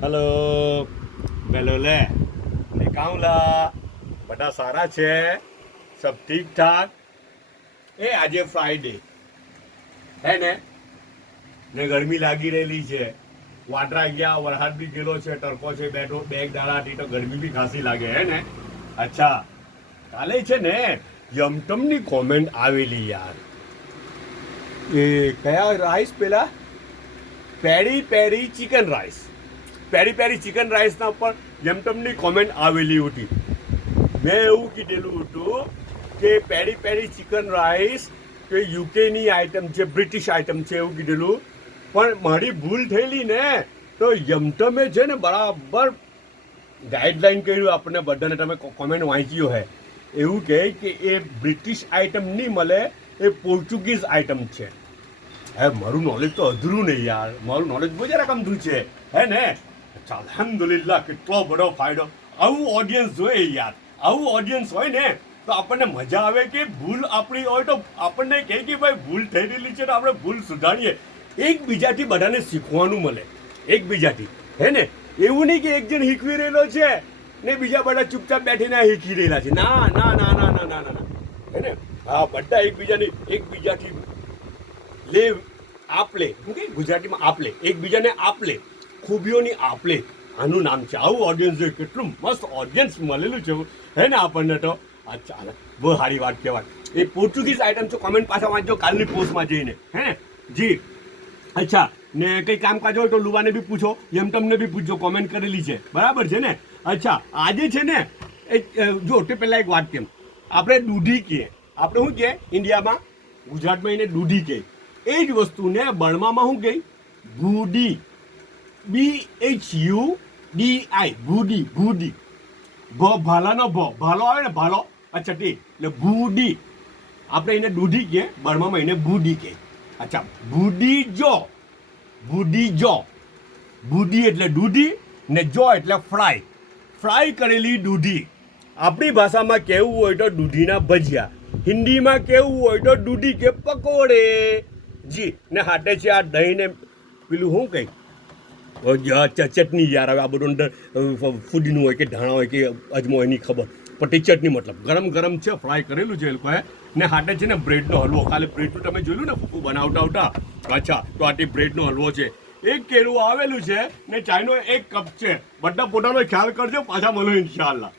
hello बेलोले निकाउला बड़ा सारा छे सब ठीक ठाक ए આજે ફ્રાઈડે હે ને ગરમી લાગી રહેલી છે વાટરા ગયા વરસાદ બી ગયેલો છે ટરકો છે બેઠો બેગ દાડાથી તો ગરમી બી ખાસી લાગે હે ને અચ્છા કાલે છે ને યમટમની કોમેન્ટ આવેલી યાર એ કયા રાઈસ પેલા પેરી પેરી ચિકન રાઈસ પેરી પેરી ચિકન રાઈસના ઉપર યમટમની કોમેન્ટ આવેલી હતી મેં એવું કીધેલું હતું કે પેરી પેરી ચિકન રાઈસ કે યુકેની આઈટમ છે બ્રિટિશ આઈટમ છે એવું કીધેલું પણ મારી ભૂલ થયેલી ને તો યમટમે છે ને બરાબર ગાઈડલાઈન કર્યું આપણને બધાને તમે કોમેન્ટ વાંચ્યો હે એવું કહે કે એ બ્રિટિશ આઈટમ નહીં મળે એ પોર્ચુગીઝ આઈટમ છે હે મારું નોલેજ તો અધૂરું નહીં યાર મારું નોલેજ બહુ જરાક અમથું છે હે ને અલ્હમ્દુલિલ્લાહ કેટલો બધો ફાયદો આવું ઓડિયન્સ જોઈએ યાર આવું ઓડિયન્સ હોય ને તો આપણને મજા આવે કે ભૂલ આપણી હોય તો આપણને કહે કે ભાઈ ભૂલ થઈ રહેલી છે તો આપણે ભૂલ સુધારીએ એકબીજાથી બધાને શીખવાનું મળે એકબીજાથી હે ને એવું નહીં કે એક જણ શીખવી રહેલો છે ને બીજા બધા ચૂપચાપ બેઠીને શીખી રહેલા છે ના ના ના ના ના ના ના હે ને હા બધા એકબીજાથી લે આપલે શું કે ગુજરાતીમાં આપલે એકબીજાને આપલે ખૂબીઓની આપલે આનું નામ છે આવું ઓડિયન્સ જોઈએ કેટલું મસ્ત ઓડિયન્સ મળેલું છે હે ને આપણને તો અચ્છા બહુ સારી વાત કહેવાય એ પોર્ચુગીઝ આઈટમ છે કોમેન્ટ પાછા વાંચજો કાલની પોસ્ટમાં જઈને હે જી અચ્છા ને કંઈ કામકાજ હોય તો લુવાને બી પૂછો યમટમને બી પૂછજો કોમેન્ટ કરેલી છે બરાબર છે ને અચ્છા આજે છે ને જો તે પહેલાં એક વાત કેમ આપણે દૂધી કહીએ આપણે શું કહીએ ઇન્ડિયામાં ગુજરાતમાં એને દૂધી કહે એ જ વસ્તુને બર્મામાં શું કહે ગુડી BHUDI ગુડી ગુડી ભાલાનો ભાલો આવે ને ભાલો અચ્છા તે એટલે ગુડી આપણે એને દૂધી કહે બર્મામાં એને બુડી કહે અચ્છા બુડી જો બુડી એટલે દૂધી ને જો એટલે ફ્રાય કરેલી દૂધી આપણી ભાષામાં કહેવું હોય તો દૂધીના ભજીયા હિન્દીમાં કહેવું હોય તો દૂધી કે પકોડે જી ને હાટે છે આ દહીં ને પેલું શું કંઈ ચટણી યાર હવે આ બધું અંદર ફૂદીનું હોય કે ધાણા હોય કે અજમો એની ખબર પણ તે ચટણી મતલબ ગરમ છે ફ્રાય કરેલું છે એ લોકોએ ને હાટે છે ને બ્રેડનો હલવો કાલે બ્રેડનું તમે જોયું ને ફૂફુ બનાવતા અચ્છા તો આ તે બ્રેડનો હલવો છે એક કેળું આવેલું છે ને ચાયનો એક કપ છે બધા પોતાનો ખ્યાલ કરજો પાછા મળો ઇન્શાઅલ્લાહ